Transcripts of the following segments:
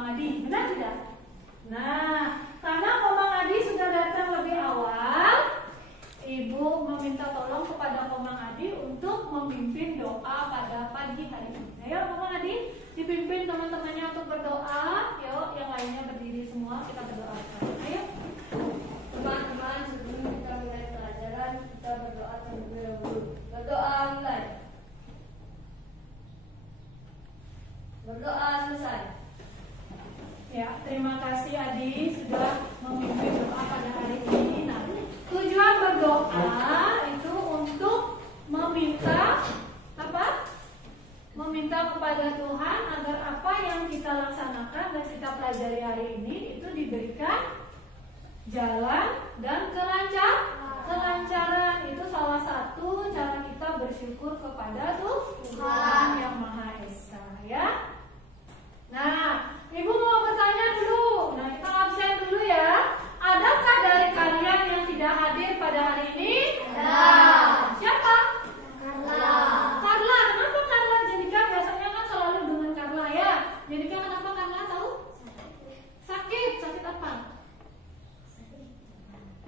Komang Adi, benar tidak? Nah, karena Komang Adi sudah datang lebih awal, Ibu meminta tolong kepada Komang Adi untuk memimpin doa pada pagi hari ini. Ayo Komang Adi, dipimpin teman-temannya untuk berdoa. Yuk, yang lainnya berdiri semua, kita berdoa. Ayo. Teman-teman, sebelum kita mulai pelajaran, kita berdoa terlebih dahulu. Berdoa mulai. Berdoa selesai. Ya, terima kasih Adi sudah memimpin doa pada hari ini. Nah, tujuan berdoa itu untuk meminta apa? Meminta kepada Tuhan agar apa yang kita laksanakan dan kita pelajari hari ini itu diberikan jalan dan kelancaran. Itu salah satu cara kita bersyukur kepada Tuhan Yang Maha Esa, ya. Nah, Ibu mau bertanya dulu. Nah, kita absen dulu ya. Adakah dari kalian yang tidak hadir pada hari ini? Ada. Siapa? Carla. Carla. Kenapa Carla? Jadikan biasanya kan selalu dengan Carla ya. Jadikan kenapa Carla tahu? Sakit. Sakit apa?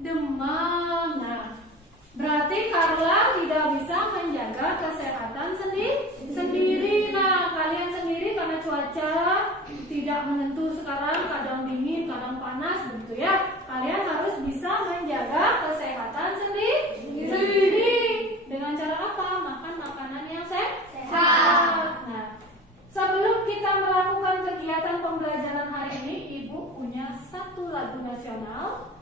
Demam. Nah, berarti Carla tidak bisa menjaga kesehatan sendiri. Nah, kalian sendiri karena cuaca tidak menentu sekarang, kadang dingin, kadang panas, begitu ya. Kalian harus bisa menjaga kesehatan sendiri. Dengan cara apa? Makan makanan yang sehat. Nah, sebelum kita melakukan kegiatan pembelajaran hari ini, Ibu punya satu lagu nasional.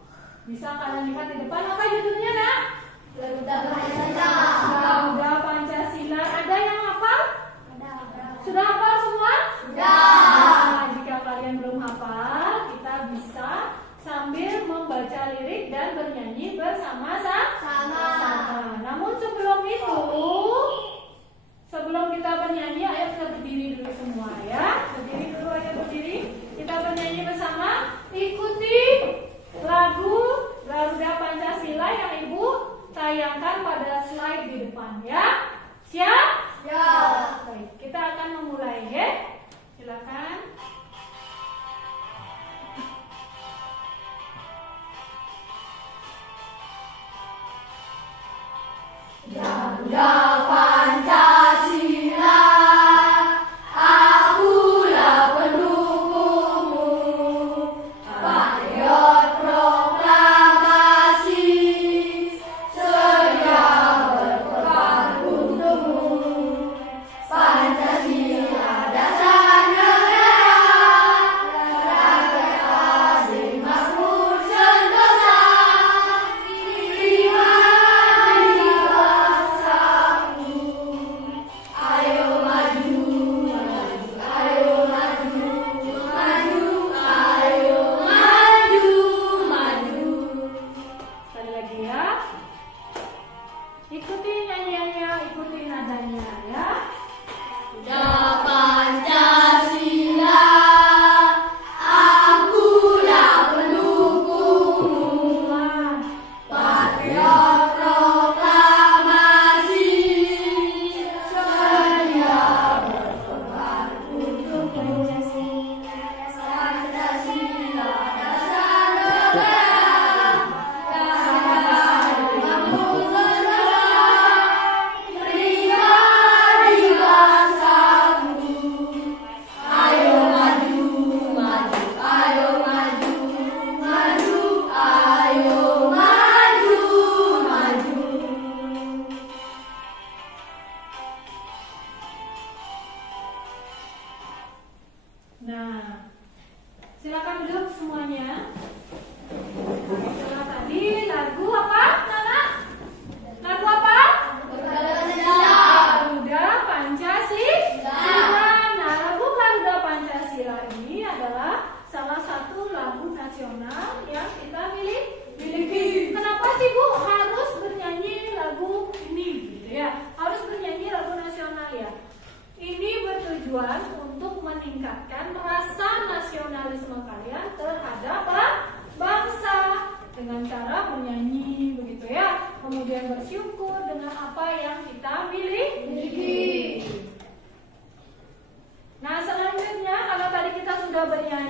Bisa kalian lihat di depan. Apa judulnya, Nak? Garuda Pancasila. Garuda Pancasila. Ada yang hafal? Sudah hafal semua? Sudah. Nah, jika kalian belum hafal, kita bisa sambil membaca lirik dan bernyanyi bersama-sama. Namun sebelum itu, sebelum kita bernyanyi, ayo kita berdiri dulu semua ya. Berdiri dulu, ayo berdiri. Kita bernyanyi bersama. Ikuti lagu Garuda Pancasila yang Ibu tayangkan pada slide di depan ya. Siap? Ya. Baik, kita akan memulai ya. Silakan. Garuda Pancasila, akulah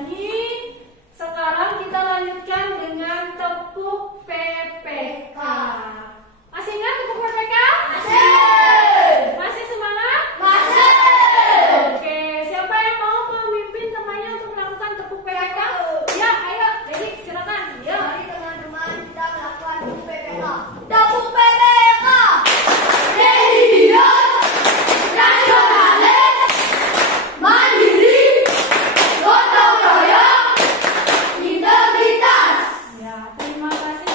bernyanyi. Sekarang kita lanjutkan dengan tepuk PPK. Masih ingat tepuk PPK? Masih. Masih semangat? Masih. Oke, siapa yang mau memimpin temannya untuk melakukan tepuk PPK? Ya, ayo, jadi silakan. Ya. Mari teman-teman kita melakukan tepuk PPK. Tepuk PPK. Radio Nasionalis Mandiri Gotong Royong Integritas. Ya, terima kasih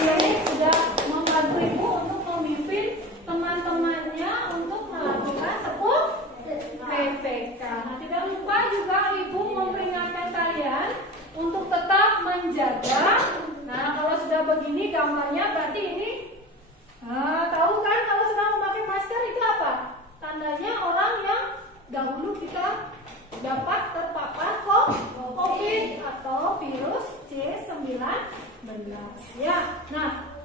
Ini sudah membantu Ibu untuk memimpin teman-temannya untuk melakukan tepuk PPK. Nah, tidak lupa juga Ibu memperingatkan kalian untuk tetap menjaga. Nah, kalau sudah begini gambarnya berarti ini tahu kan kalau sedang memakai masker itu apa? Tandanya orang yang dahulu kita dapat terpapar COVID atau virus C19. Ya, nah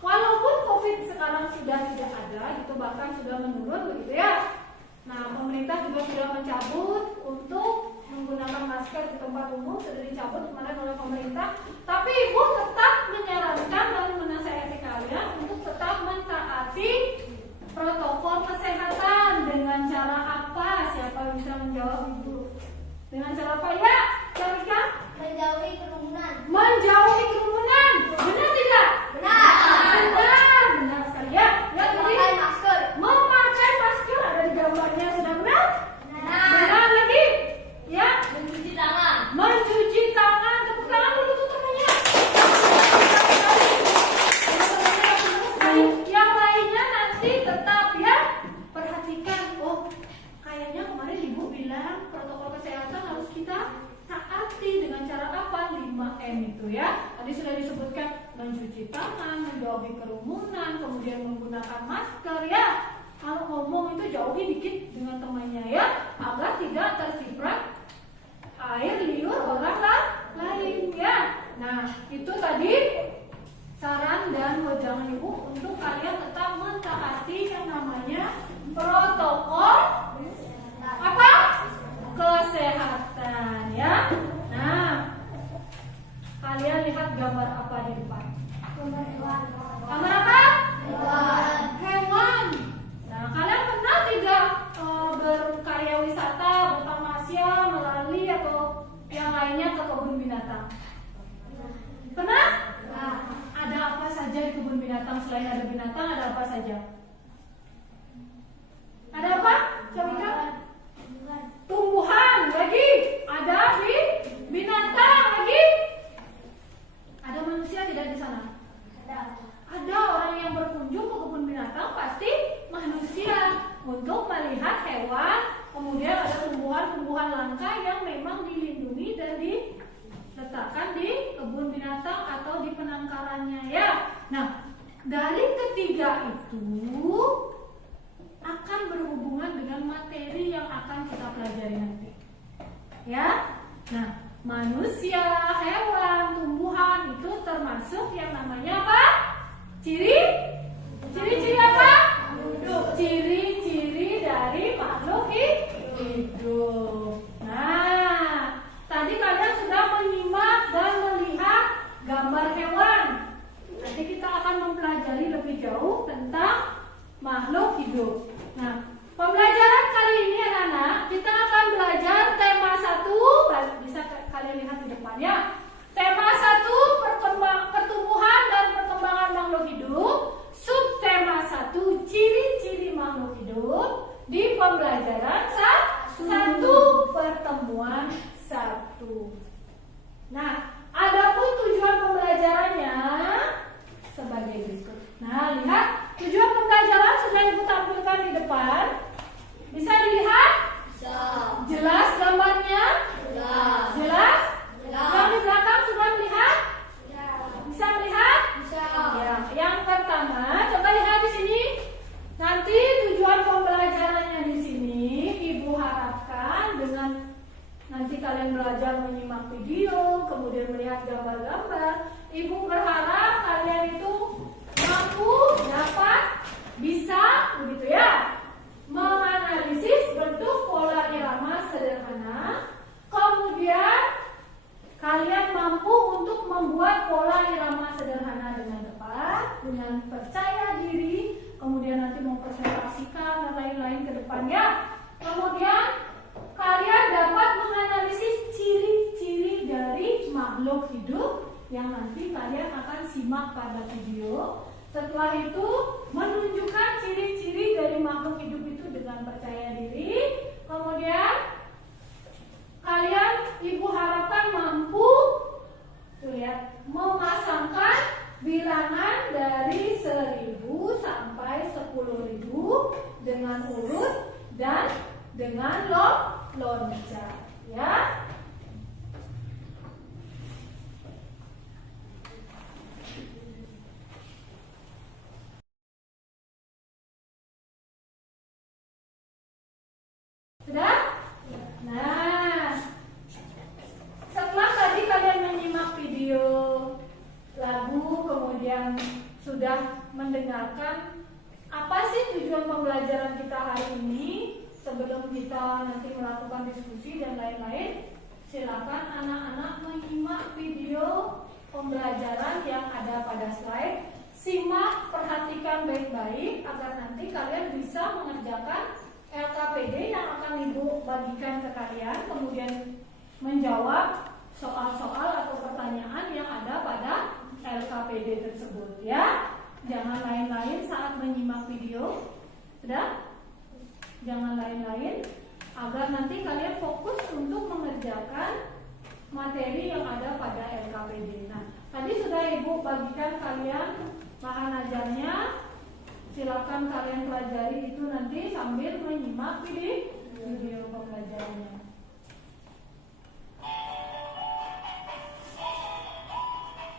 walaupun COVID sekarang sudah tidak ada, gitu bahkan sudah menurun begitu ya. Nah, pemerintah juga sudah mencabut untuk menggunakan masker di tempat umum, sudah dicabut kemarin oleh pemerintah. Tapi Ibu tetap menyarankan dan menasihati kalian untuk tetap mentaati protokol kesehatan. Dengan cara apa? Siapa yang bisa menjawab Ibu? Dengan cara apa ya? Carika? Menjauhi kerumunan. Menjauhi kerumunan. Benar tidak? Benar. Benar sekali ya. Ya, Memakai jadi masker. memakai masker ada di gambarnya sudah benar? Benar. Benar lagi? Ya. Mencuci tangan. Mencuci tangan. Tepuk tangan dulu tuh temannya. Yang lainnya nanti tetap ya perhatikan. Oh, kayaknya kemarin Ibu bilang protokol kesehatan harus kita taati dengan cara apa? 5M itu ya. Tadi sudah disebutkan mencuci tangan, menjauhi kerumunan, kemudian menggunakan masker ya. Kalau ngomong itu jauhi dikit dengan temannya ya, agar tidak terciprat air liur orang lain ya. Nah, itu tadi saran dan wejangan Ibu untuk kalian tetap mentaati yang namanya protokol apa? Kesehatan ya. Nah, kalian lihat gambar apa di depan? Gambar apa? Hewan. Nah, kalian pernah tidak berkarya wisata, bertamasya, melalui atau yang lainnya ke kebun binatang? Pernah? Nah, ada apa saja di kebun binatang? Selain ada binatang, ada apa saja? Ada apa? Coba tumbuhan lagi, ada di binatang lagi. Ada manusia tidak di sana? Ada orang yang berkunjung ke kebun binatang pasti manusia untuk melihat hewan. Kemudian ada tumbuhan-tumbuhan langka yang memang dilindungi dan diletakkan di kebun binatang atau di penangkarannya ya. Nah, dari ketiga itu akan berhubungan dengan materi yang akan kita pelajari nanti. Ya. Nah, manusia, hewan, tumbuhan itu termasuk yang namanya apa? Ciri-ciri apa? Ciri-ciri dari makhluk hidup. Nah, tadi kalian sudah menyimak dan melihat gambar hewan. Nanti kita akan mempelajari lebih jauh tentang makhluk hidup. Nah, pembelajaran kali ini anak-anak, kita akan belajar tema 1, bisa kalian lihat di depan ya. Tema 1, pertumbuhan dan perkembangan makhluk hidup. Subtema 1, ciri-ciri makhluk hidup. Di pembelajaran 1, pertemuan 1. Nah, adapun tujuan pembelajarannya sebagai berikut. Nah, lihat tujuan pembelajaran sudah Ibu tampilkan di depan. Bisa dilihat? Jelas gambarnya? Jelas? Yang di belakang sudah melihat? Bisa melihat? Ya. Yang pertama, coba lihat di sini. Nanti tujuan pembelajarannya di sini Ibu harapkan dengan nanti kalian belajar menyimak video, kemudian melihat gambar-gambar. Ibu berharap kalian itu mampu, dapat, bisa, begitu ya, menganalisis bentuk pola yang nanti kalian akan simak pada video. Setelah itu menunjukkan ciri-ciri dari makhluk hidup itu dengan percaya diri. Kemudian kalian, ibu harapkan mampu tuh lihat, memasangkan bilangan dari 1000 sampai 10.000 dengan urut dan dengan loncat, ya. Sudah? Nah, setelah tadi kalian menyimak video lagu, kemudian sudah mendengarkan apa sih tujuan pembelajaran kita hari ini, sebelum kita nanti melakukan diskusi dan lain-lain, silakan anak-anak menyimak video pembelajaran yang ada pada slide. Simak, perhatikan baik-baik agar nanti kalian bisa mengerjakan LKPD yang akan Ibu bagikan ke kalian, kemudian menjawab soal-soal atau pertanyaan yang ada pada LKPD tersebut, ya. Jangan lain-lain saat menyimak video. Sudah? Jangan lain-lain agar nanti kalian fokus untuk mengerjakan materi yang ada pada LKPD. Nah, tadi sudah Ibu bagikan kalian bahan ajarnya. Silakan kalian pelajari itu nanti sambil menyimak video pembelajarannya.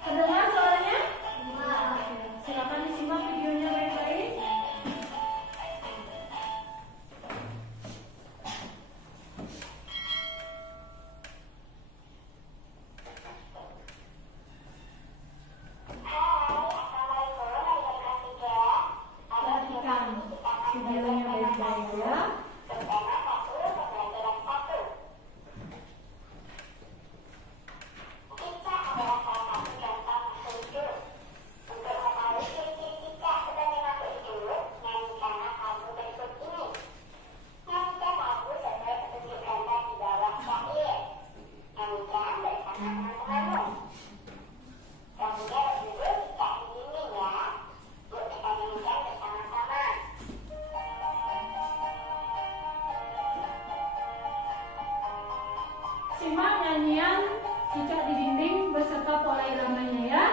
Terdengar suaranya? Silakan disimak videonya baik-baik. Perhatikan videonya baik-baik, ya. Simak nyanyian Cicak di Dinding beserta pola iramanya, ya.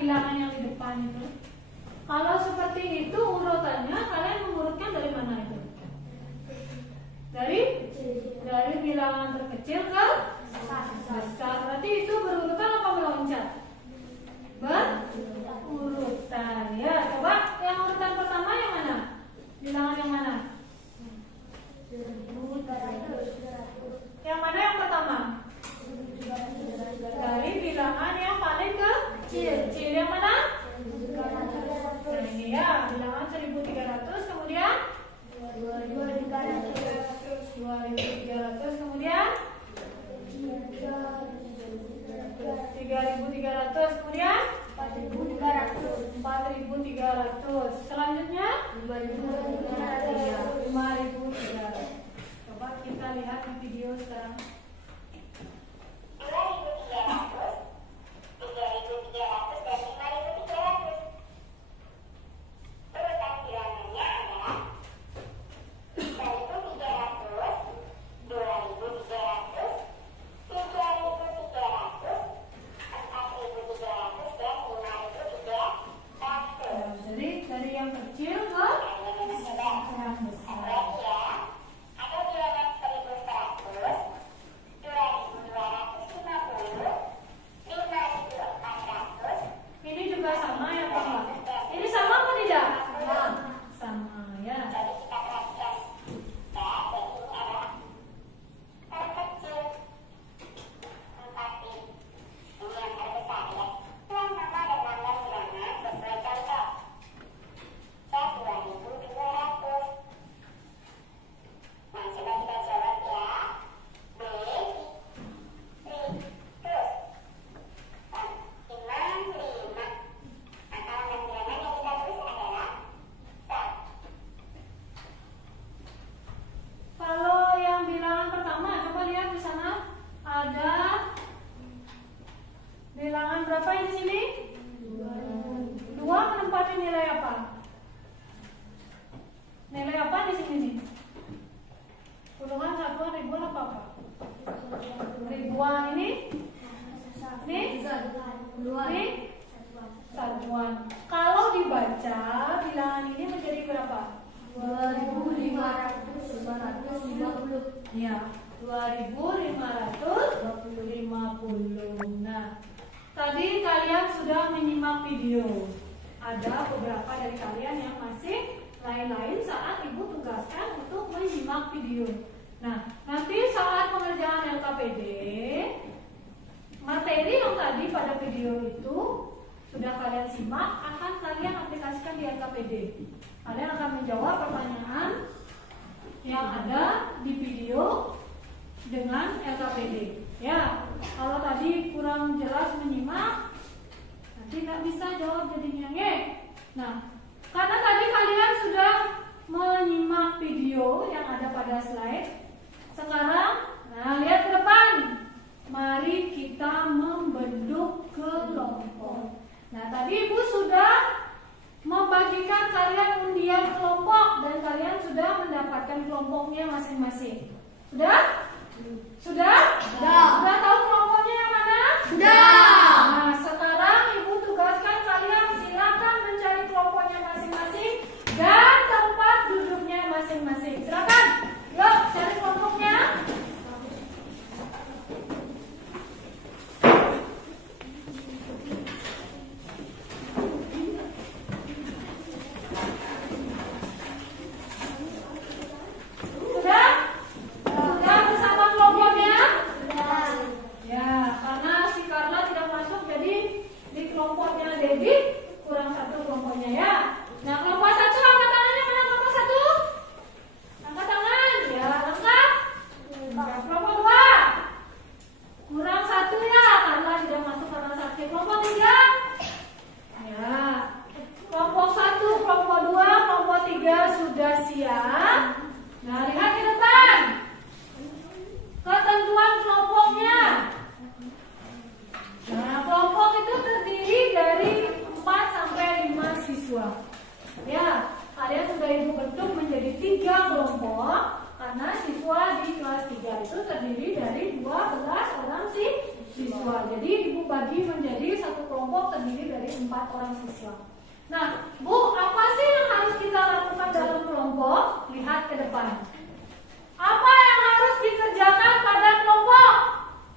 bilangan yang di depan itu? Kalau seperti itu urutannya, kalian mengurutkan dari mana itu? Dari bilangan terkecil ke besar. Berarti itu berurutan apa meloncat? Berurutan. Ya, coba yang urutan pertama yang mana? Bilangan yang mana? Yang mana yang pertama? Dari bilangan yang paling kecil. Yang mana? Nah, ini ya, bilangan 1300, kemudian 2300, kemudian 3300, kemudian 4300. Selanjutnya 5300. Coba kita lihat di video sekarang. 2.300, 3.300 dan 5.300. Urutan bilangannya adalah 1.300, 2.300, 3.300, 4.300 dan 5.300. Jadi dari yang kecil ke yang besar. Ada bilangan 1.100, 2.250, 5.400. Ini juga sama ya Pak? Ini sama apa tidak? Sama ya. Jadi kita perhatikan. Ya, jadi ini adalah huruf kecil. 4 ini yang terbesar ya. Tuan nama dan nomor bilangan sesuai contoh. Saya 2.200. Nah, coba kita jawab ya. B, terus 5. Maka nomor bilangan yang kita tulis adalah 1. Kalau yang bilangan pertama, coba lihat di sana ada bilangan berapa di sini? 2 menempati nilai apa? Nilai apa di sini nih? Puluhan, satuan, ribuan apa? Ribuan ini? Ini? Ini? Satuan. Kalau dibaca bilangan ini menjadi berapa? 2.550. Ya, 2.550. Nah, tadi kalian sudah menyimak video. Ada beberapa dari kalian yang masih lain-lain saat ibu tugaskan untuk menyimak video. Nah, nanti saat pengerjaan LKPD, materi yang tadi pada video itu sudah kalian simak akan kalian aplikasikan di LKPD. Kalian akan menjawab pertanyaan yang ada di video dengan LKPD. Ya, kalau tadi kurang jelas menyimak, nanti nggak bisa jawab jadinya. Nah, karena tadi kalian sudah menyimak video yang ada pada slide, sekarang, nah lihat ke depan. Mari kita membentuk kelompok. Nah, tadi ibu sudah membagikan kalian undian kelompok dan kalian sudah mendapatkan kelompoknya masing-masing. Sudah? Sudah? Sudah tahu kelompoknya yang mana? Nah, sekarang ibu tugaskan kalian silakan mencari kelompoknya masing-masing dan tempat duduknya masing-masing. Silakan. Yuk, cari kelompoknya. Jadi ibu bagi menjadi satu kelompok terdiri dari 4 orang siswa. Nah, Bu, apa sih yang harus kita lakukan dalam kelompok? Lihat ke depan. Apa yang harus dikerjakan pada kelompok?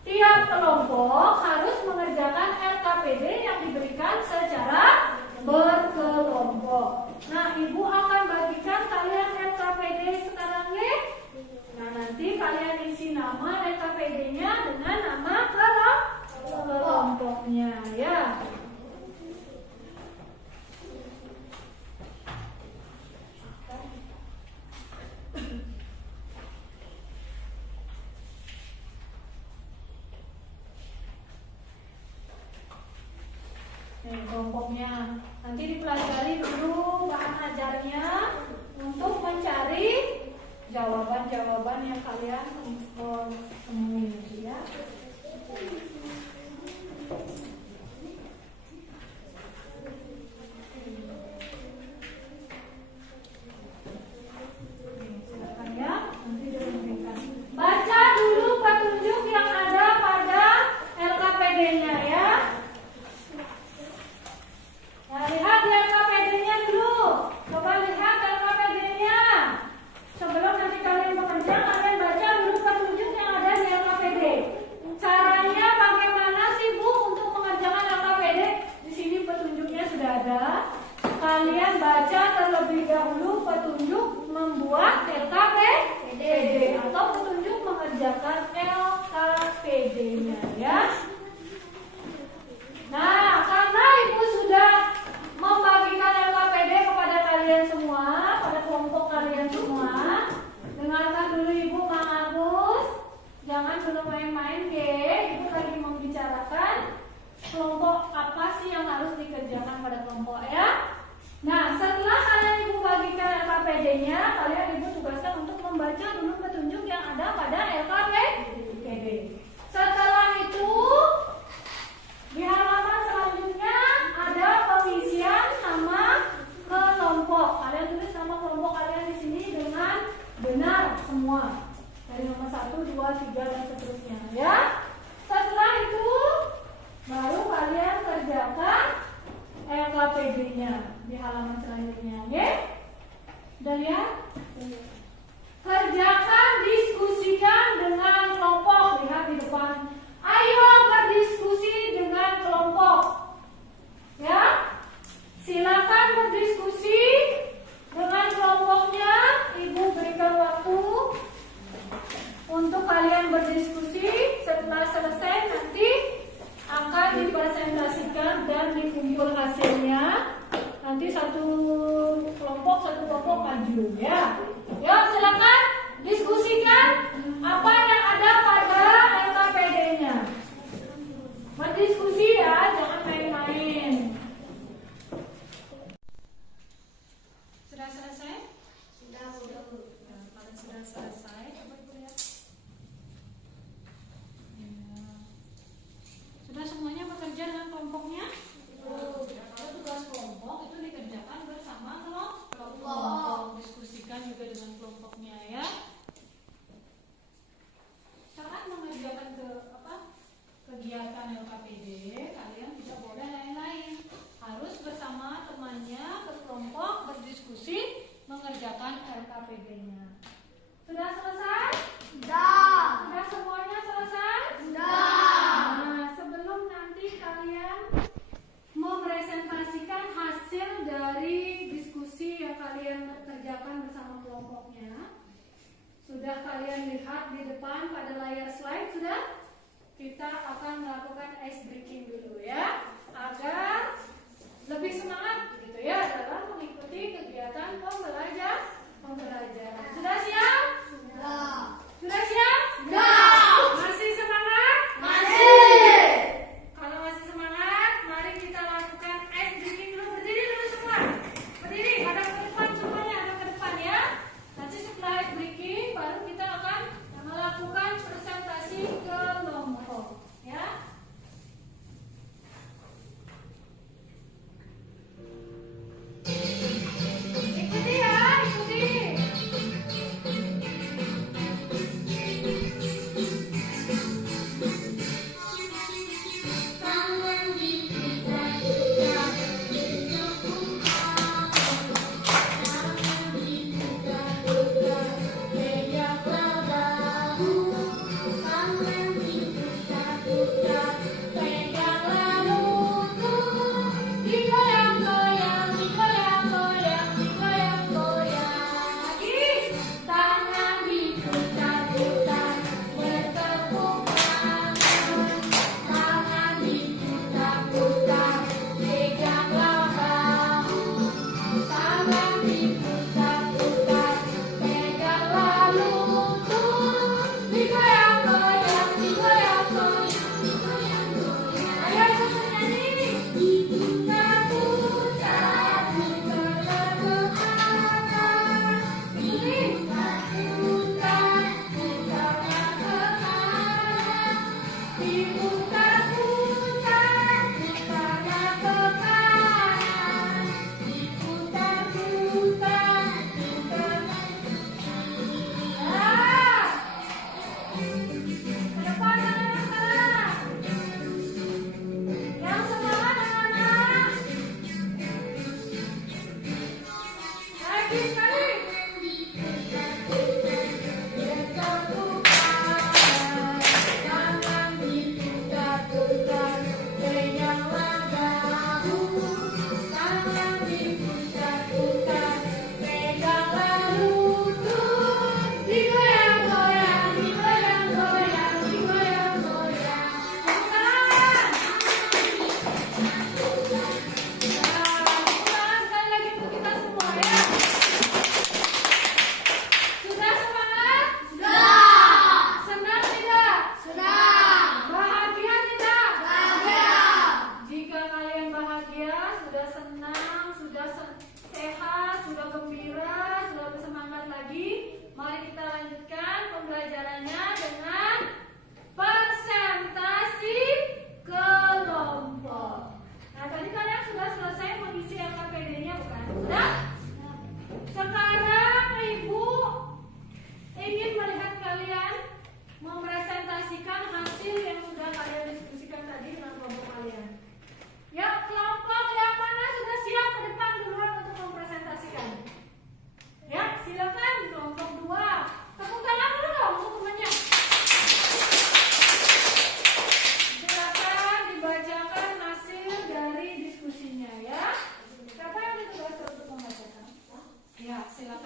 Tiap kelompok harus mengerjakan LKPD yang diberikan secara berkelompok. Nah, Ibu akan bagikan kalian LKPD sekarang nih. Nah, nanti kalian isi nama LKPD-nya dengan nama kelompoknya ya. Kelompoknya nanti dipelajari dulu bahan ajarnya untuk mencari jawaban-jawaban yang kalian temui ya. Silakan ya, nanti diberikan. Baca dulu petunjuk yang ada pada LKPD-nya ya. Nah, lihat LKPD-nya dulu. Coba lihat LKPD-nya. Sebelum nanti kalian bekerja, kalian baca dulu petunjuk yang ada di LKPD. Caranya bagaimana sih Bu untuk mengerjakan LKPD? Di sini petunjuknya sudah ada. Kalian baca terlebih dahulu petunjuk membuat LKPD atau petunjuk mengerjakan LKPD-nya ya. Nah, karena Ibu sudah membagikan LKPD kepada kalian semua, pada kelompok kalian semua, dengarkan dulu Ibu Mang Agus. Jangan belum main-main Ibu lagi membicarakan kelompok apa sih yang harus dikerjakan pada kelompok ya. Nah, setelah kalian Ibu bagikan LKPD-nya, kalian Ibu tugaskan untuk membaca dulu petunjuk yang ada pada LKPD. Setelah itu di halaman selanjutnya ada pengisian nama kelompok. Kalian tulis nama kelompok kalian di sini dengan benar semua. Dari nomor 1, 2, 3 dan seterusnya ya. Setelah itu baru kalian kerjakan LKPD-nya di halaman selanjutnya ya. Udah lihat? Kerjakan, diskusikan dengan kelompok. Lihat di depan. Ayo berdiskusi dengan kelompok. Ya. Silakan berdiskusi dengan kelompoknya. Ibu berikan waktu untuk kalian berdiskusi. Setelah selesai nanti akan dipresentasikan dan dikumpul hasilnya. Nanti satu kelompok maju ya. Yuk silakan diskusikan apa yang ada pada LKPD-nya. Berdiskusi ya, jangan main-main. Sudah selesai? Sudah. Kalau sudah selesai, coba Ibu lihat. Ya. Sudah semuanya bekerja dengan kelompoknya? Kalau tugas kelompok itu dikerjakan bersama kelompok. Diskusikan juga dengan kelompoknya ya. Saat mengerjakan kegiatan LKPD, kalian tidak boleh lain-lain. Harus bersama temannya berkelompok berdiskusi mengerjakan LKPD-nya. Sudah selesai? Sudah. Sudah semuanya selesai? Sudah. Nah, sebelum nanti kalian mempresentasikan hasil dari diskusi yang kalian kerjakan bersama kelompoknya, sudah kalian lihat di depan pada layar slide sudah? Kita akan melakukan ice breaking dulu ya, agar lebih semangat gitu ya dalam mengikuti kegiatan pembelajaran. Sudah siap? Sudah.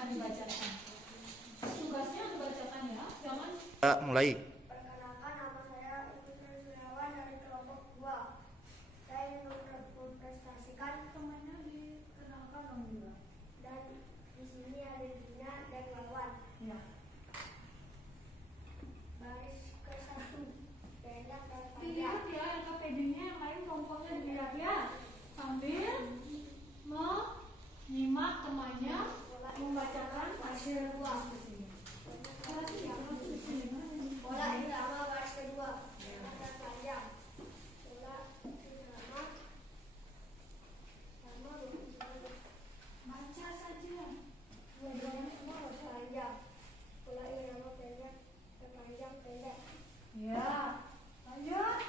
dibacakan. Tugasnya dibacakan ya, jangan. Mulai. Perkenalkan, nama saya Putri Suriawan dari kelompok 2. Saya ingin mempresentasikan Temannya dikenalkan dong juga. dan di sini ada Dina dan Wawan. Ya. Baris ke-1 pendek dan panjang. Dilihat ya LKPD-nya yang lain kelompoknya dilihat ya. Sambil menyimak temannya membacakan hasil tugas di sini. Pola irama baris kedua pendek dan panjang. Pola irama sama Baca saja. panjang. Pola irama pendek dan panjang pendek. Ya. Lanjut.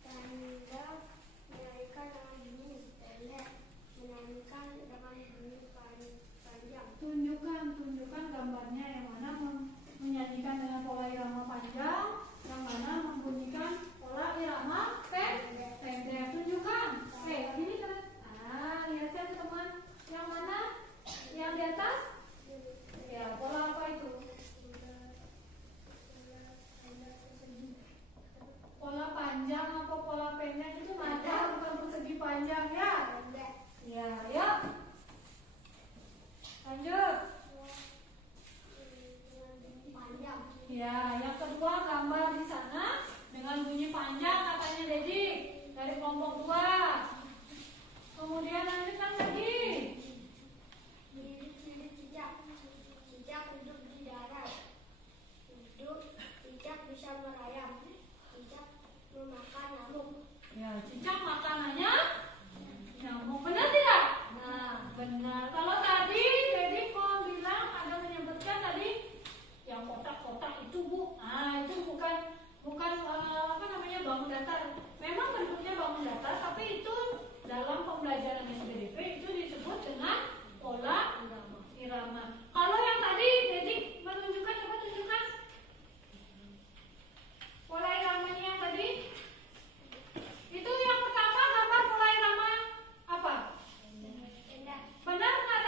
Panjang menaikkan dengan bunyi pendek, menyanyikan dengan bunyi panjang. Tunjukkan gambarnya yang mana menyanyikan dengan pola irama panjang, yang mana membunyikan pola irama pendek. Tunjukkan. Oke, ini kan. Lihat ya teman. Yang mana? Yang di atas? Ya, pola apa itu? Pola panjang apa pola pendek itu ada, bukan persegi panjang ya. Pendek. Ya, yuk. Lanjut. Panjang. Ya, yang kedua gambar di sana dengan bunyi panjang katanya Dedi dari kelompok 2. Kemudian lanjutkan lagi. Lirik cicak. Cicak duduk di darat. Cicak bisa merayap. Cicak memakan nyamuk. Ya, cicak makanannya nyamuk. Benar tidak? Nah, benar. Kalau tadi Dedi mau bilang ada menyebutkan tadi yang kotak-kotak itu Bu. Itu bukan apa namanya bangun datar. Memang bentuknya bangun datar, tapi itu dalam pembelajaran SPDP itu disebut dengan pola irama. Kalau yang tadi Dedi menunjukkan, coba tunjukkan pola iramanya yang tadi. Itu yang pertama gambar pola irama apa? Pendek. Benar nggak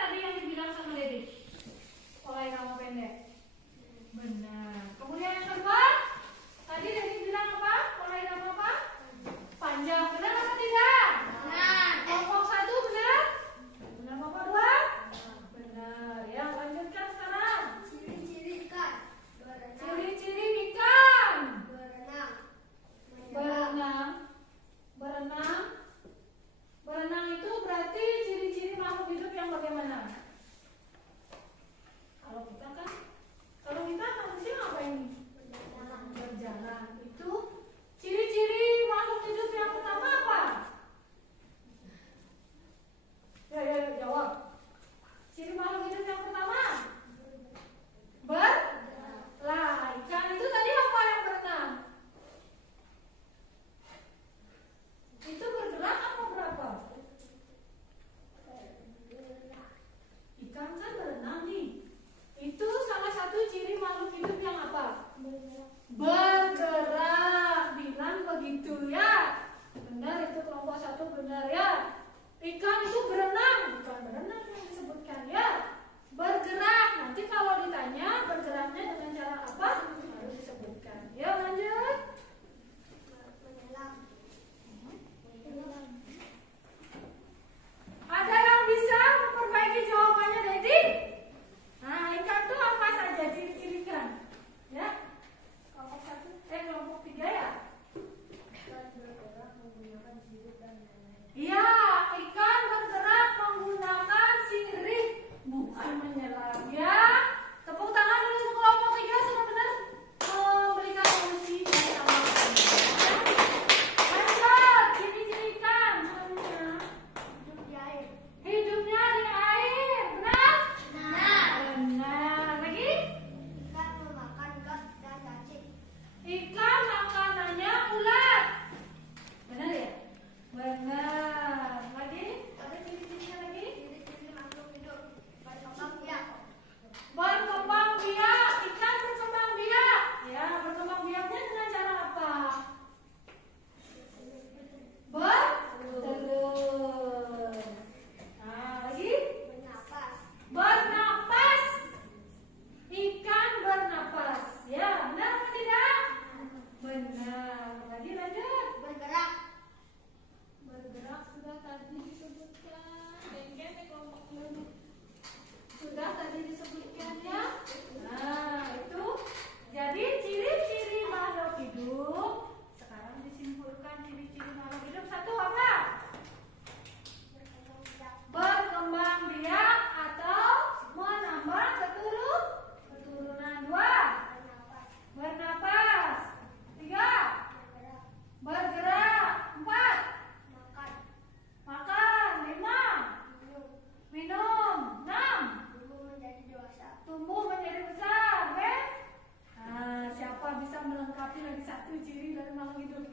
Melewati lagi satu ciri dari makhluk hidup.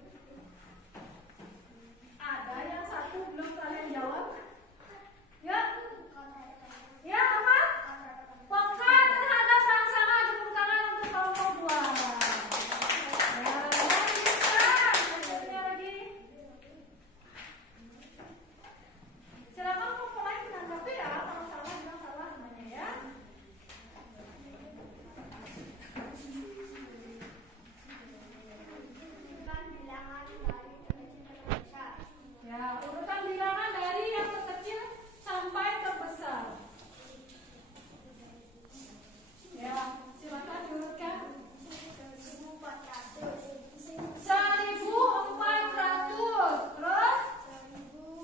Ada yang satu belum kalian jawab? Ya? Ya apa? Peka terhadap rangsangan. Tepuk tangan untuk kelompok 2. Ya, bisa. Selanjutnya lagi. Silakan kelompok lain menanggapi ya. Kalau salah bilang salah namanya ya. Bilangan dari terkecil ke terbesar. Ya, urutan bilangan dari yang terkecil sampai terbesar. Ya, silakan diurutkan. 1.400. 1.400. Terus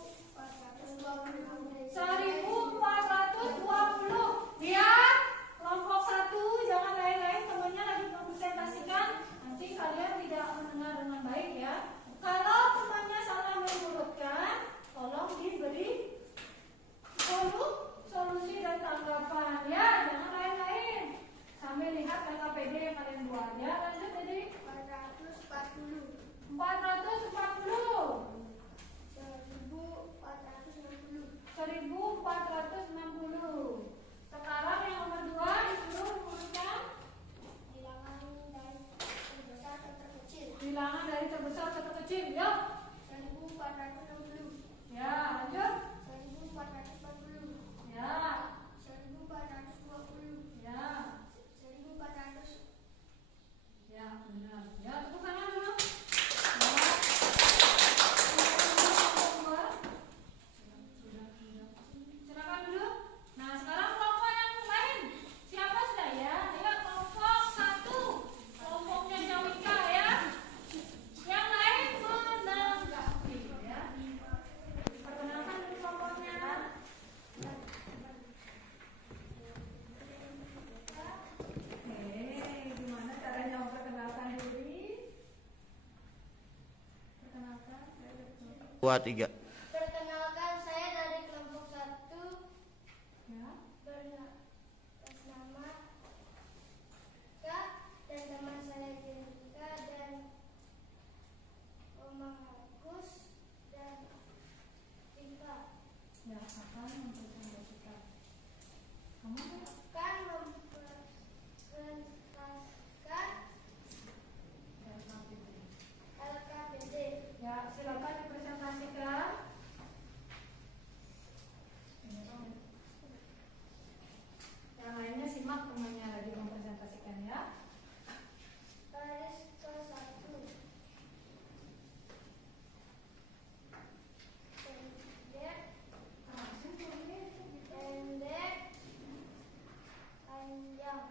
1.420. 1.420. Ya, kelompok 1 jangan lain-lain, temannya lagi mempresentasikan. Nanti kalian tidak mendengar dengan baik ya. Kalau temannya salah mengurutkan, tolong diberi solusi dan tanggapan ya, jangan lain-lain. Sambil lihat KKPD yang kalian buat ya. Lanjut jadi 440. 440. 1.460. 1.460. Sekarang yang nomor 2 disuruh mengurutkan Bilangan dari terbesar ke terkecil. bilangan dari terbesar ke terkecil. Yuk. 1.460. Ya, lanjut. 1.440. Ya. 1.420. Ya. 1.400. Ya, benar. Ya, tepuk tangan dulu. Ya. Silakan dulu. Nah, sekarang kelompok yang lain. Siapa sudah ya? Ayo kelompok 1. Kelompoknya Jawika ya. Yang lain menanggapi ya. Perkenalkan dulu kelompoknya. Gimana caranya memperkenalkan diri? Perkenalkan. 2, 3. Perkenalkan, saya dari kelompok 1 Ya. bernama Kak dan teman saya Jessica dan Oma Agus dan Rika Ya, akan mempresentasikan. Kamu akan mempresentasikan LKPD. ya, silakan dipresentasikan. Yang lainnya simak temannya lagi mempresentasikan ya. Baris ke-1. Pendek, pendek, panjang.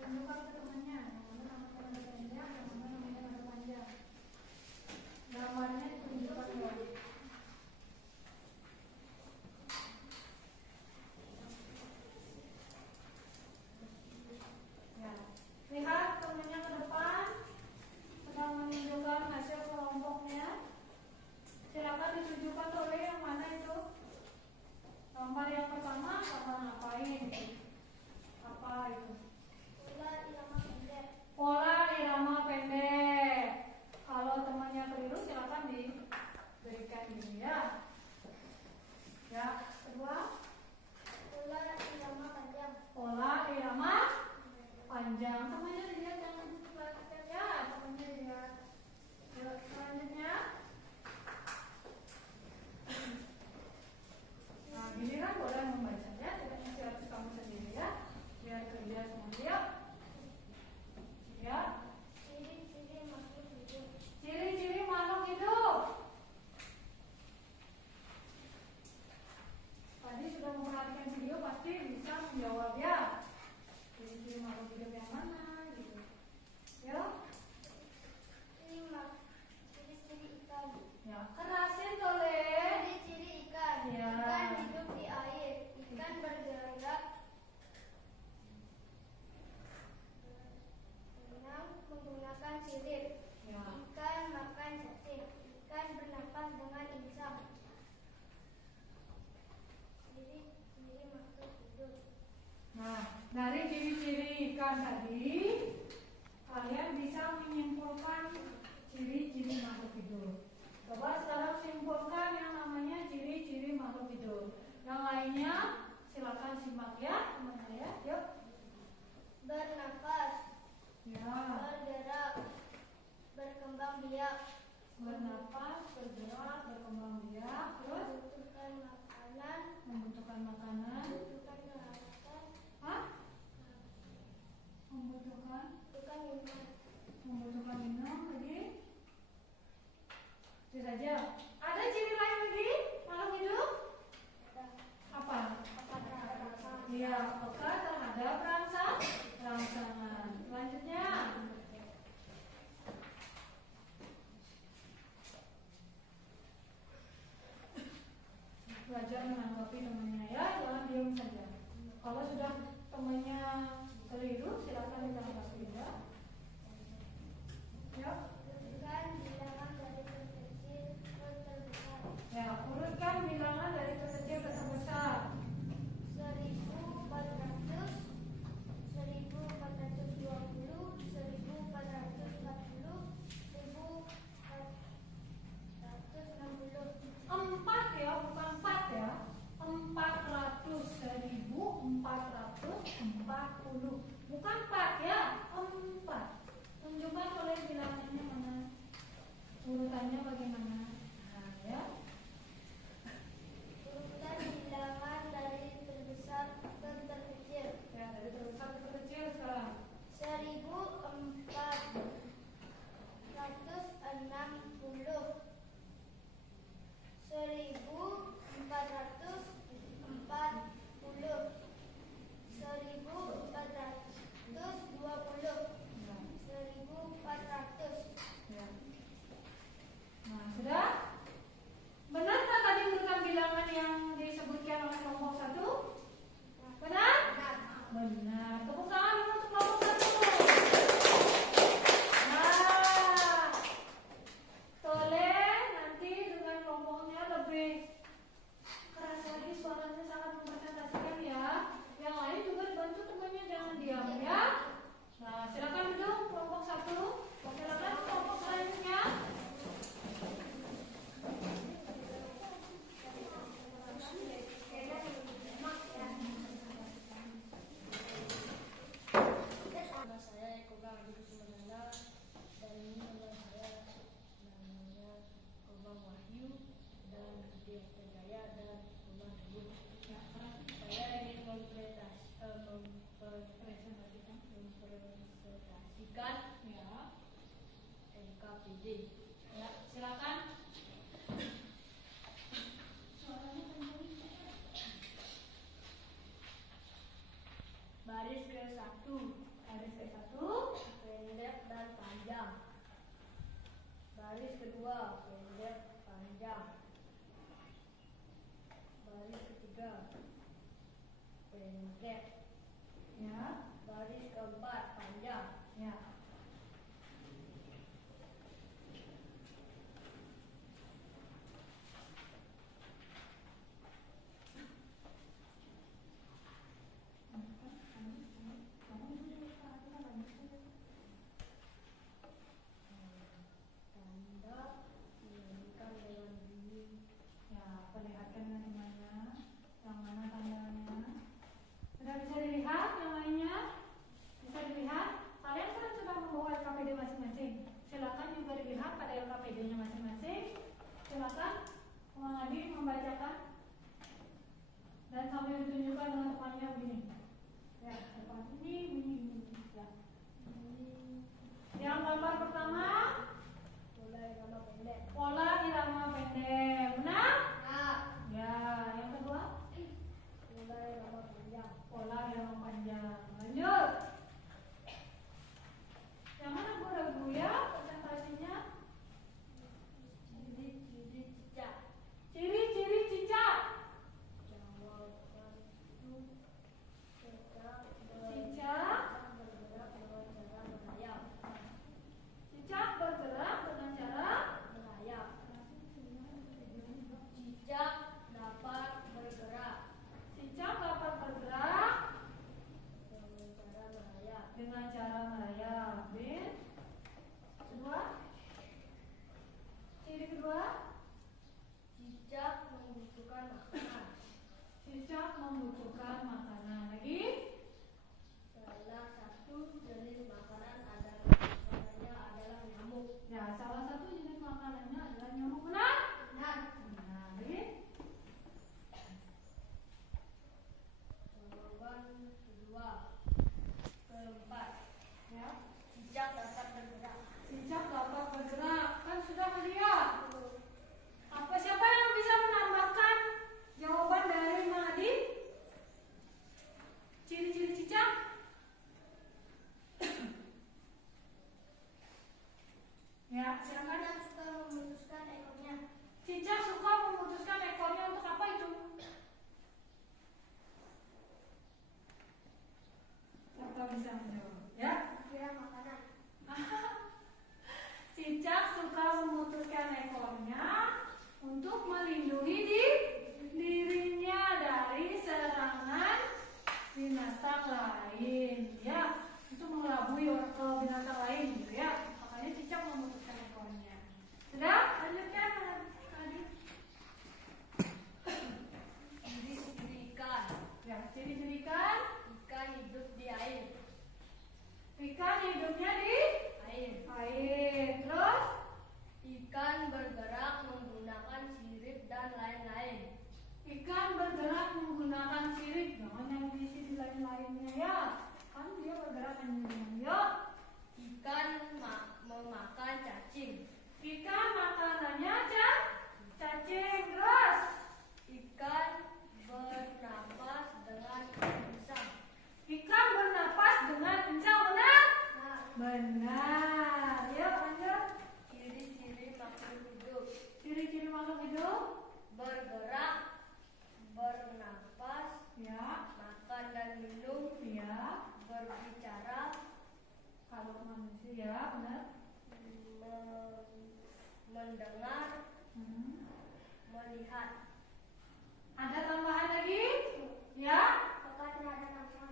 Tunjukkan ke temannya, yang mana namanya ada panjang, yang mana namanya ada panjang. Gambarnya ditunjukkan ya. Ya, lihat temannya ke depan, sedang menunjukkan hasil kelompoknya. Silakan ditunjukkan oleh yang mana itu. Gambar yang pertama, gambar ngapain? Apa itu? Pola irama pendek. Pola irama pendek. Kalau temannya keliru silakan diberikan ini ya. Ya, kedua, Pola irama panjang. pola irama panjang. Temannya dilihat jangan diperhatikan ya, temannya dilihat. Yuk, selanjutnya. Nah, giliran boleh membacanya, tidak mesti harus kamu sendiri ya. Biar terlihat semuanya. Yuk. Ya. Ciri-ciri makhluk hidup. Ciri-ciri makhluk hidup. Tadi sudah memperhatikan video pasti bisa menjawab ya. Ciri-ciri makhluk hidup yang mana gitu. Ya. Ciri-ciri ikan. Ya, kerasin boleh. Ciri-ciri ikan. Ya. Ikan hidup di air. Ikan bergerak. Berenang menggunakan sirip. Ya. Ikan makan cacing. Ikan bernapas dengan insang. Ciri-ciri makhluk hidup. Nah, dari ciri-ciri ikan tadi kalian bisa menyimpulkan ciri-ciri makhluk hidup. Coba sekarang simpulkan yang namanya ciri-ciri makhluk hidup. Yang lainnya silakan simak ya teman saya. Yuk. Bernafas, Ya. bergerak, berkembang biak, Bernapas, bergerak, berkembang biak, terus membutuhkan makanan, membutuhkan makanan. membutuhkan perawatan, Hah? Membutuhkan membutuhkan minum minum. lagi. Itu saja. Ada ciri lain lagi makhluk hidup? Apa? Iya, peka terhadap rangsangan. Selanjutnya, belajar menanggapi temannya ya, jangan diam saja. Kalau sudah temannya keliru, silakan ditanggapi ya. Ya. Urutkan bilangan dari terkecil ke terbesar. Ya, urutkan bilangan dari terkecil ke terbesar. 1400, 1420, 1440, 1460. 4 ya, bukan 4 ya. 400, 1440. Bukan 4 ya, 4. Tunjukkan oleh bilangannya mana. Urutannya bagaimana? Nah, ya. Urutkan bilangan dari terbesar ke terkecil. Ya, dari terbesar ke terkecil sekarang. 1460, 1440, 1420, Ya. 1400. Ya. Nah, sudah? Benarkah tadi urutan bilangan yang disebutkan oleh kelompok 1? Benar? Benar. Tepuk tangan dulu untuk kelompok 1. Nah, toleh nanti dengan kelompoknya lebih keras lagi, suaranya sangat mempresentasikan ya. Yang lain juga dibantu temannya, jangan diam ya. Nah, silakan duduk kelompok 1. Silakan kelompok selanjutnya. Nama saya Eko Adi Kusumanana dan ini nama saya namanya Komang Wahyu dan Dia Jaya dan Komang Dulu. Saya ingin mempresentasikan Ya. NKPD. Ya, silakan. Baris ke-1 Baris ke-1. pendek dan panjang. Baris kedua pendek panjang. Baris ketiga pendek. Ya. Baris keempat panjang. Ya. Tanda menyanyikan dengan bunyi. Ya, perlihatkan dengan temannya. Yang mana tandanya? Sudah bisa dilihat yang lainnya? Bisa dilihat? Kalian kan sudah membawa LKPD masing-masing. Silakan juga dilihat pada LKPD-nya masing-masing. Silakan Komang Adi membacakan dan sambil ditunjukkan dengan temannya begini. Ya, depan ini bunyi. Ya. Yang gambar pertama, Mulai nama pendek. pola irama pendek. Benar? Ya. Ya, yang kedua, Mulai nama panjang. pola irama panjang. Lanjut. Yang mana Bu ragu ya presentasinya? Ciri-ciri cicak. Ciri-ciri cicak. Jawaban itu cicak Cicak membutuhkan makanan. Lagi? Salah satu jenis makanan adalah nyamuk. Ya, salah satu jenis makanannya adalah nyamuk. Benar? Benar. Benar. Lagi? Jawaban kedua. Keempat. Ya. Cicak dapat bergerak. Cicak dapat bergerak. Kan sudah melihat. Apa siapa yang bisa menambahkan jawaban dari Madi? Ciri-ciri cicak? Ya, silakan. Cicak suka memutuskan ekornya. Cicak suka memutuskan ekornya untuk apa itu? Siapa bisa menjawab? Ya. Kira makanan. Cicak suka memutuskan ekornya untuk melindungi dirinya dari serangan binatang lain, ya, untuk mengelabui binatang lain, gitu ya. Makanya cicak memutuskan ekornya. Sudah, lanjutkan tadi. Ciri-ciri ikan. Ya, ciri-ciri ikan. Ikan hidup di air. Ikan hidupnya di Air. air. Terus, Ikan bergerak menggunakan sirip dan lain-lain. ikan bergerak menggunakan sirip. Jangan yang diisi di lain-lainnya ya. Kan dia bergerak dengan ya. Ikan memakan cacing. Ikan makanannya cacing. Terus, Ikan bernapas dengan kencang. ikan bernapas dengan kencang. Benar? Nah, Benar. Ya, lanjut. ciri-ciri makhluk hidup. Ciri-ciri makhluk hidup. Bergerak, bernapas, Ya, makan dan minum, ya. berbicara, Kalau manusia, ya, benar. mendengar, Hmm. melihat. Ada tambahan lagi? Ya.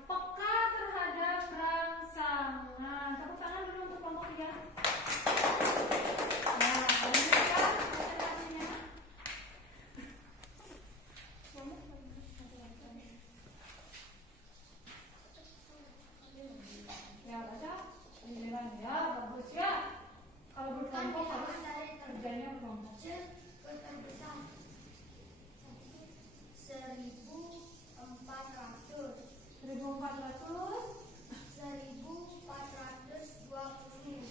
Peka terhadap rangsangan. Tepuk tangan dulu untuk kelompok 3. Nah, lanjutkan presentasinya. Ya, baca. Giliran ya, bagus ya. Kalau berkelompok harus kerjanya berkelompok. Terbesar 1.400, 1400. 1.420,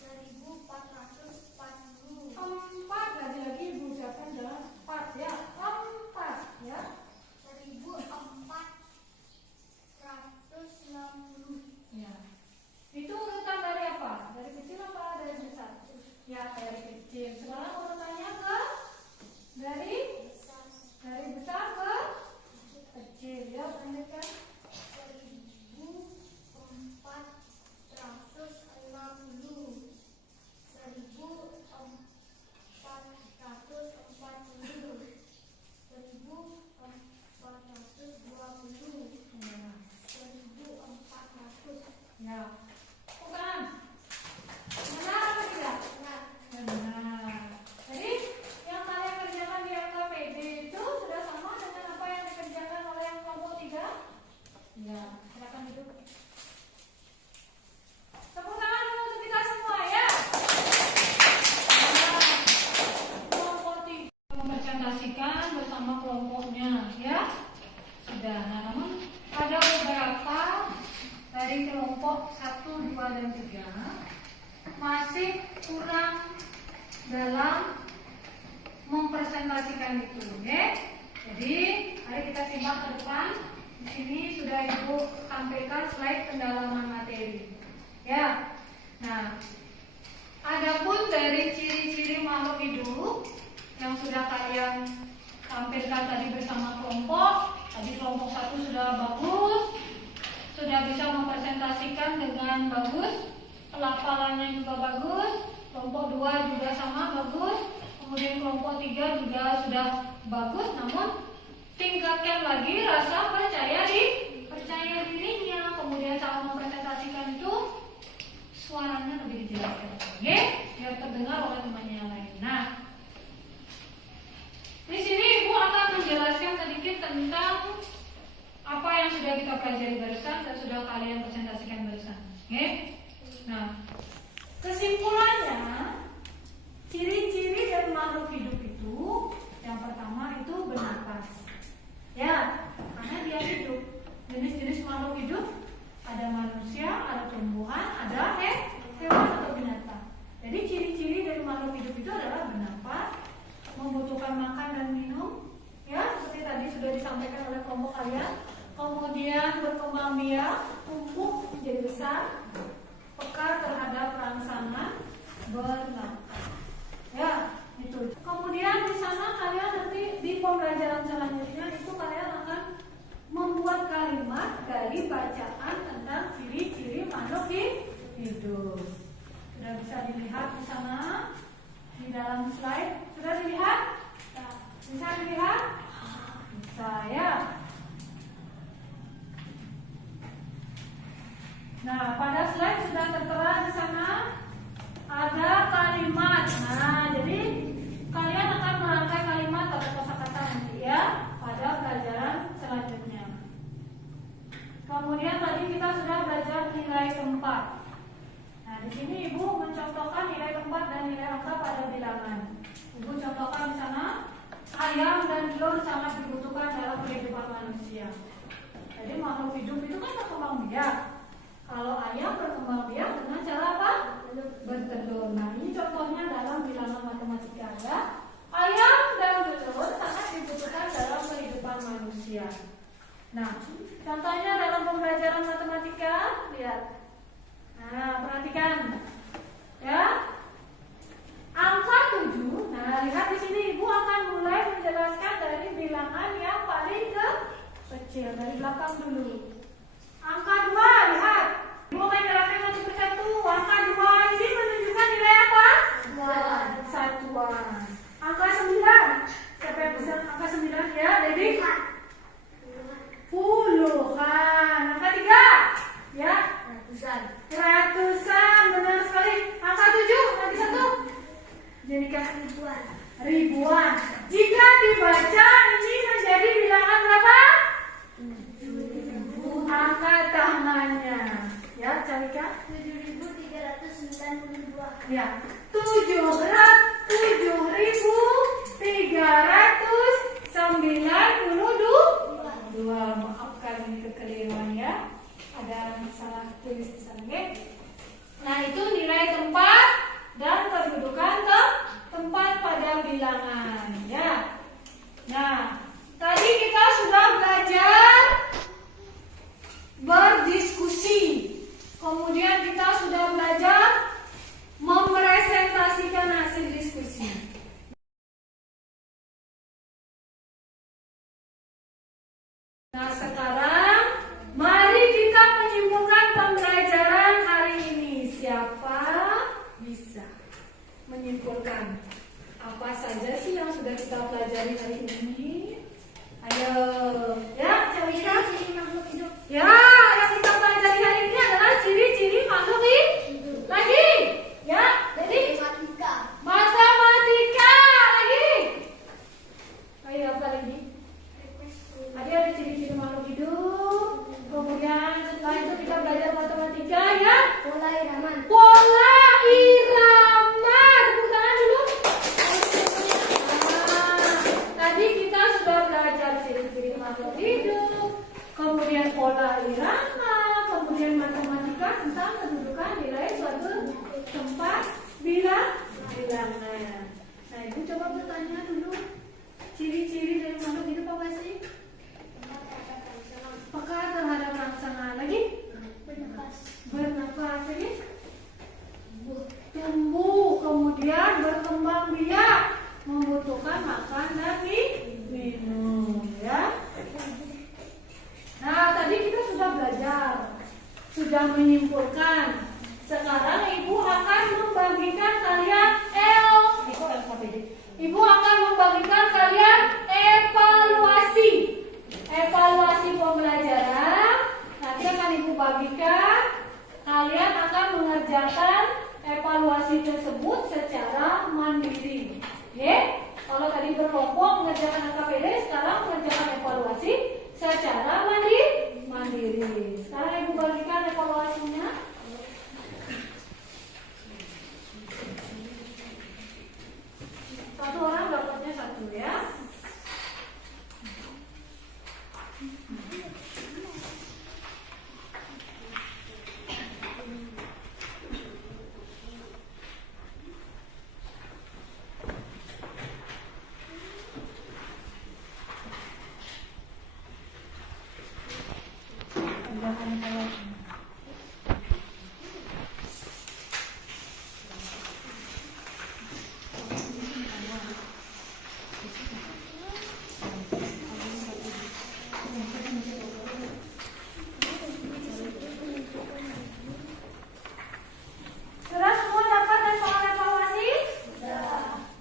1.440, 4 lagi ibu ucapkan adalah 4 ya. 4 ya. 1.460. Ya. Itu urutan dari apa? Dari kecil apa dari besar? Ya, dari kecil. Sekarang urutannya ke dari besar ke kecil ya, lanjutkan. 1.460, 1.440, 1.420, Ya. 1.400. Ya. Bukan. Benar apa tidak? Benar. Jadi yang kalian kerjakan di LKPD itu sudah sama dengan apa yang dikerjakan oleh yang kelompok 3? Ya, silakan duduk. Tepuk tangan dulu untuk kita semua ya. Nah, kelompok 3 mempresentasikan bersama kelompoknya ya. Sudah. Nah, namun ada beberapa dari kelompok 1, 2, dan 3 masih kurang dalam mempresentasikan itu, oke? Jadi, mari kita simak ke depan. Di sini sudah Ibu sampaikan slide pendalaman materi. Ya. Nah, adapun dari ciri-ciri makhluk hidup yang sudah kalian tampilkan tadi bersama kelompok. Tadi kelompok 1 sudah bagus, sudah bisa mempresentasikan dengan bagus, pelafalannya juga bagus. Kelompok 2 juga sama bagus. Kemudian kelompok 3 juga sudah bagus, namun tingkatkan lagi rasa percaya dirinya. Kemudian saat mempresentasikan itu suaranya lebih dijelaskan, oke? Biar terdengar oleh temannya yang lain. Nah, di sini Ibu akan menjelaskan sedikit tentang tentang apa yang sudah kita pelajari barusan dan sudah kalian presentasikan barusan. Oke? Nah, kesimpulannya, ciri-ciri dari makhluk hidup itu yang pertama itu bernapas. Ya, karena dia hidup. Jenis-jenis makhluk hidup ada manusia, ada tumbuhan, ada hewan atau binatang. Jadi ciri-ciri dari makhluk hidup itu adalah bernapas, membutuhkan makan dan minum, ya seperti tadi sudah disampaikan oleh kelompok kalian. Kemudian berkembang biak, tumbuh menjadi besar, peka terhadap rangsangan, bernapas. Ya, itu. Kemudian di sana kalian nanti di pembelajaran selanjutnya itu kalian akan membuat kalimat dari bacaan tentang ciri-ciri makhluk hidup. Sudah bisa dilihat di sana di dalam slide. Sudah dilihat? Bisa dilihat? Bisa ya. Nah, pada slide sudah tertera di sana ada kalimat. Nah, jadi kalian akan merangkai kalimat atau kosakata nanti ya pada pelajaran selanjutnya. Kemudian tadi kita sudah belajar nilai tempat. Nah, di sini Ibu mencontohkan nilai tempat dan nilai angka pada bilangan. Ibu contohkan di sana, ayam dan telur sangat dibutuhkan dalam kehidupan manusia. Jadi makhluk hidup itu kan berkembang biak. Kalau ayam berkembang biak dengan cara apa? Bertelur. Nah, ini contohnya dalam bilangan matematika ya. Ayam dan telur sangat dibutuhkan dalam kehidupan manusia. Nah, contohnya dalam pembelajaran matematika, lihat. Nah, perhatikan. Ya. Angka 7. Nah, lihat di sini Ibu akan mulai menjelaskan dari bilangan yang paling kecil, dari belakang dulu. Angka 2, lihat. Ibu akan jelaskan satu persatu. Angka 2 ini menunjukkan nilai apa? Satuan. Angka 9. Siapa yang bisa angka 9 ya? Jadi puluhan. Angka 3. Ya? Ratusan. Benar sekali. Angka 7. Nanti satu. Jadikan ribuan. Jika dibaca ini menjadi bilangan berapa? Angkat tangannya. Ya, Calika? 7.392. Ya. 7.392. Maafkan ini kekeliruan ya. Ada salah tulis di sana, ya. Nah, itu nilai tempat dan kedudukan tempat pada bilangan, ya. Nah, tadi kita sudah belajar berdiskusi. Kemudian kita sudah belajar mempresentasikan hasil diskusi. Nah, sekarang mari kita menyimpulkan pembelajaran hari ini. Siapa bisa menyimpulkan apa saja sih yang sudah kita pelajari hari ini? Ayo, ya, Calika. Ya, yang kita pelajari hari ini adalah ciri-ciri makhluk hidup. Lagi, ya, jadi matematika lagi. Ayo, apa lagi? Ada ciri-ciri makhluk hidup. Kemudian setelah itu kita belajar matematika, ya. Pola irama. Tepuk tangan dulu. Tadi kita sudah belajar ciri-ciri makhluk hidup, kemudian pola irama, kemudian matematika tentang kedudukan nilai suatu tempat bilangan. Nah, Ibu coba bertanya dulu, ciri-ciri dari makhluk hidup apa sih? Peka terhadap rangsangan. Lagi? Bernapas. Lagi? Tumbuh, kemudian berkembang biak, membutuhkan makan dan minum, ya. Nah, tadi kita sudah belajar, sudah menyimpulkan. Sekarang Ibu akan membagikan kalian Ibu akan membagikan kalian evaluasi pembelajaran. Nanti akan Ibu bagikan. Kalian akan mengerjakan evaluasi tersebut secara mandiri. Oke? Kalau tadi berkelompok mengerjakan KPD, sekarang mengerjakan evaluasi secara mandiri. Sekarang Ibu bagikan evaluasinya. Satu orang dapatnya 1 ya. Sudah semua dapat dan soal evaluasi?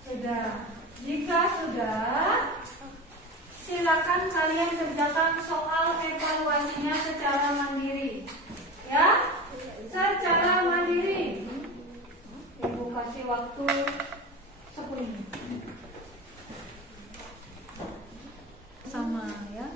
Sudah. Jika sudah, silakan kalian kerjakan soal evaluasinya secara mandiri. Ya? Secara mandiri. Ibu kasih waktu 10 menit. Sama ya.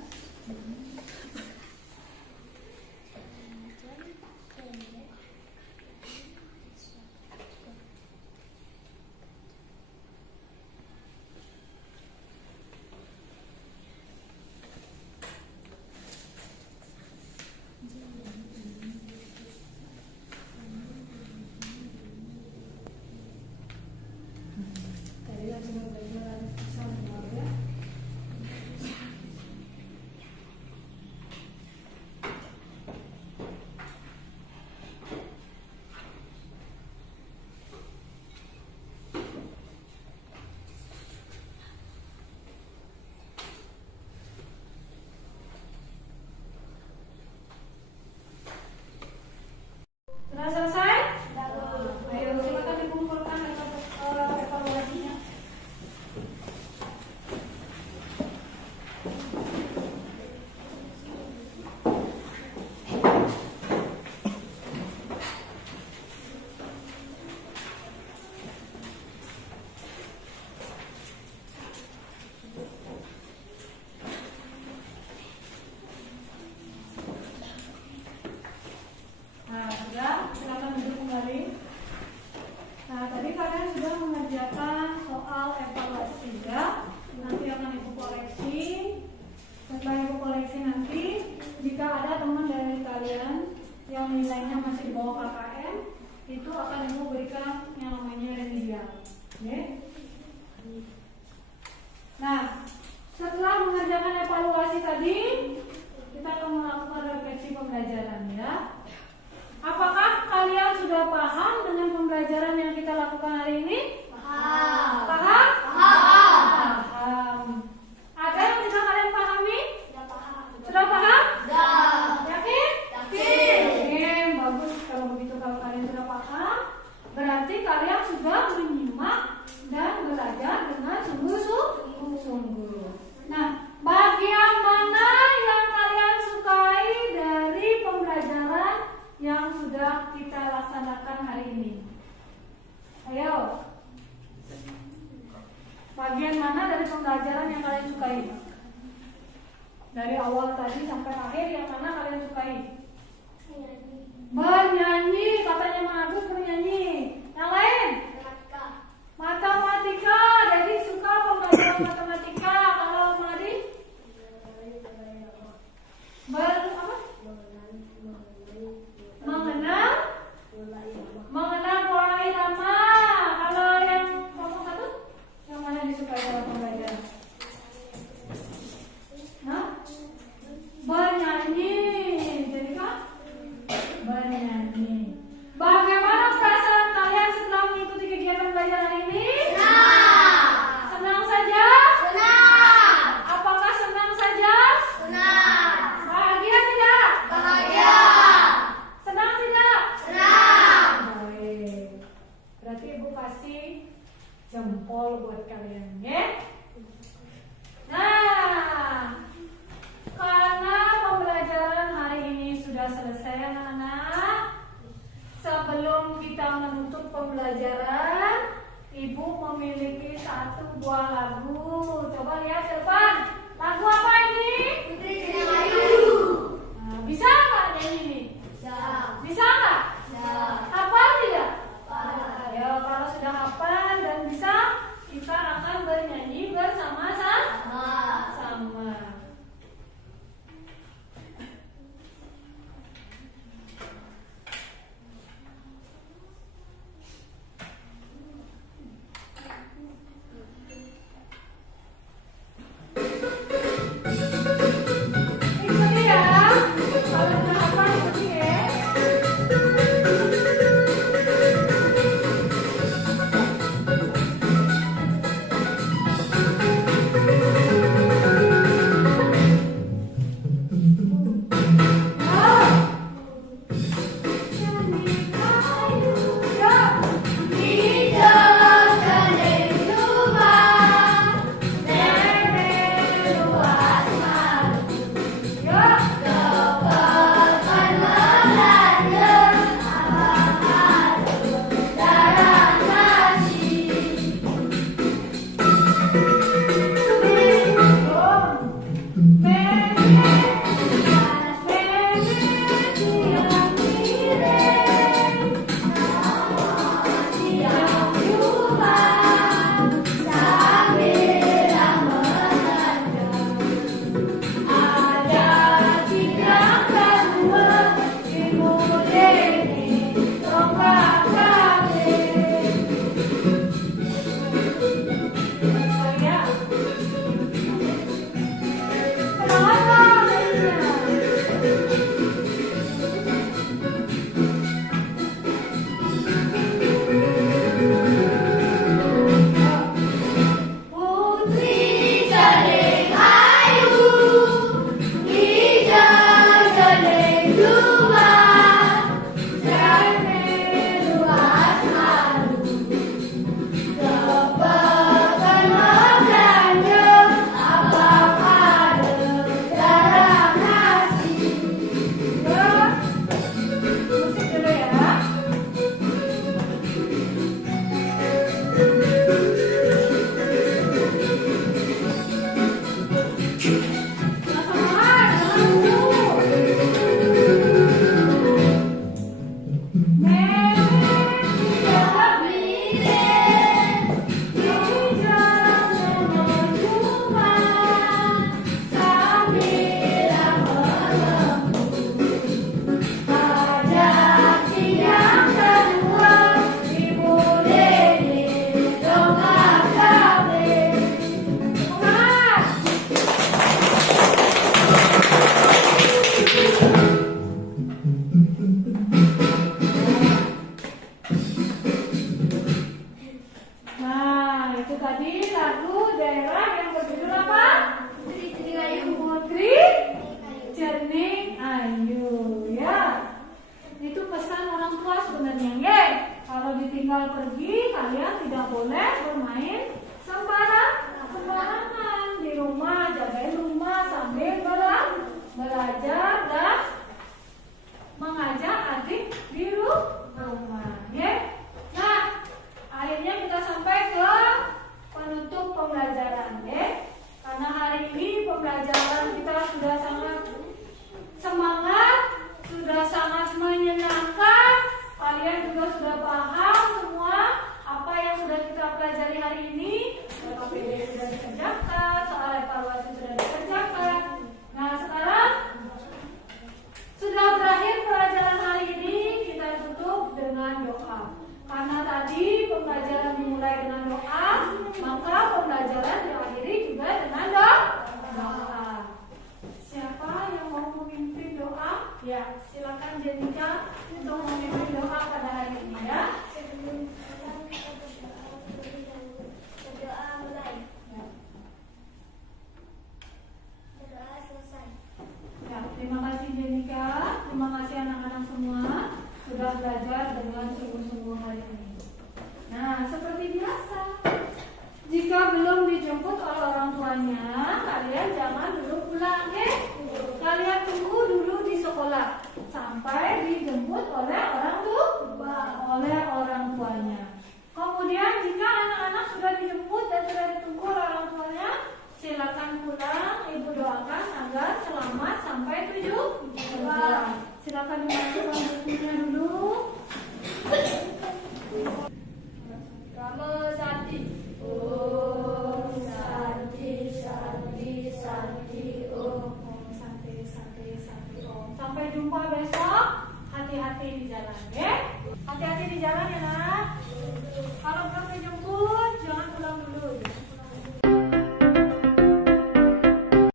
Tadi kan sudah belajar sama ya. Sudah selesai? Ayo silakan dikumpulkan evaluasinya. Nah, sudah, silakan duduk kembali. Nah, tadi kalian sudah mengerjakan soal evaluasi ya. Nanti akan Ibu koreksi. Setelah Ibu koreksi nanti, jika ada teman dari kalian yang nilainya masih di bawah KKM, itu akan Ibu berikan yang namanya remedial. Oke? Nah, setelah mengerjakan evaluasi tadi, kita akan melakukan refleksi pembelajaran ya. Apakah kalian sudah paham dengan pembelajaran yang kita lakukan hari ini? Paham. Paham? Paham. Ada yang tidak kalian pahami? Sudah paham? Yakin? Yakin. Bagus kalau begitu. Kalau kalian sudah paham, berarti kalian sudah menyimak dan belajar dengan sungguh-sungguh. Nah, bagian mana yang kalian sukai dari pembelajaran yang sudah kita laksanakan hari ini? Ayo. Bagian mana dari pembelajaran yang kalian sukai? Dari awal tadi sampai akhir yang mana kalian sukai? Bernyanyi, katanya Mak Agus bernyanyi. Yang lain? Matematika. Jadi suka pembelajaran matematika. Kalau Madi? Mengenal pola irama. Kalau yang kelompok 1, yang mana disukai dalam pembelajaran? Bernyanyi. Jadi kan? Bernyanyi. Bagaimana perasaan kalian setelah mengikuti kegiatan belajar hari ini? Senang saja? Ya, silakan Jenika untuk memimpin doa pada hari ini ya. Sebelum kita berdoa, terlebih dahulu berdoa mulai. Ya. Berdoa selesai. Ya, terima kasih Jenika, terima kasih anak-anak semua sudah belajar dengan sungguh-sungguh hari ini. Nah, seperti biasa, jika belum dijemput oleh orang tuanya, kalian jangan dulu pulang, ya. Kalian tunggu dulu di sekolah sampai dijemput oleh orang tuanya. Kemudian jika anak-anak sudah dijemput dan sudah ditunggu oleh orang tuanya, silakan pulang. Ibu doakan agar selamat sampai tujuan.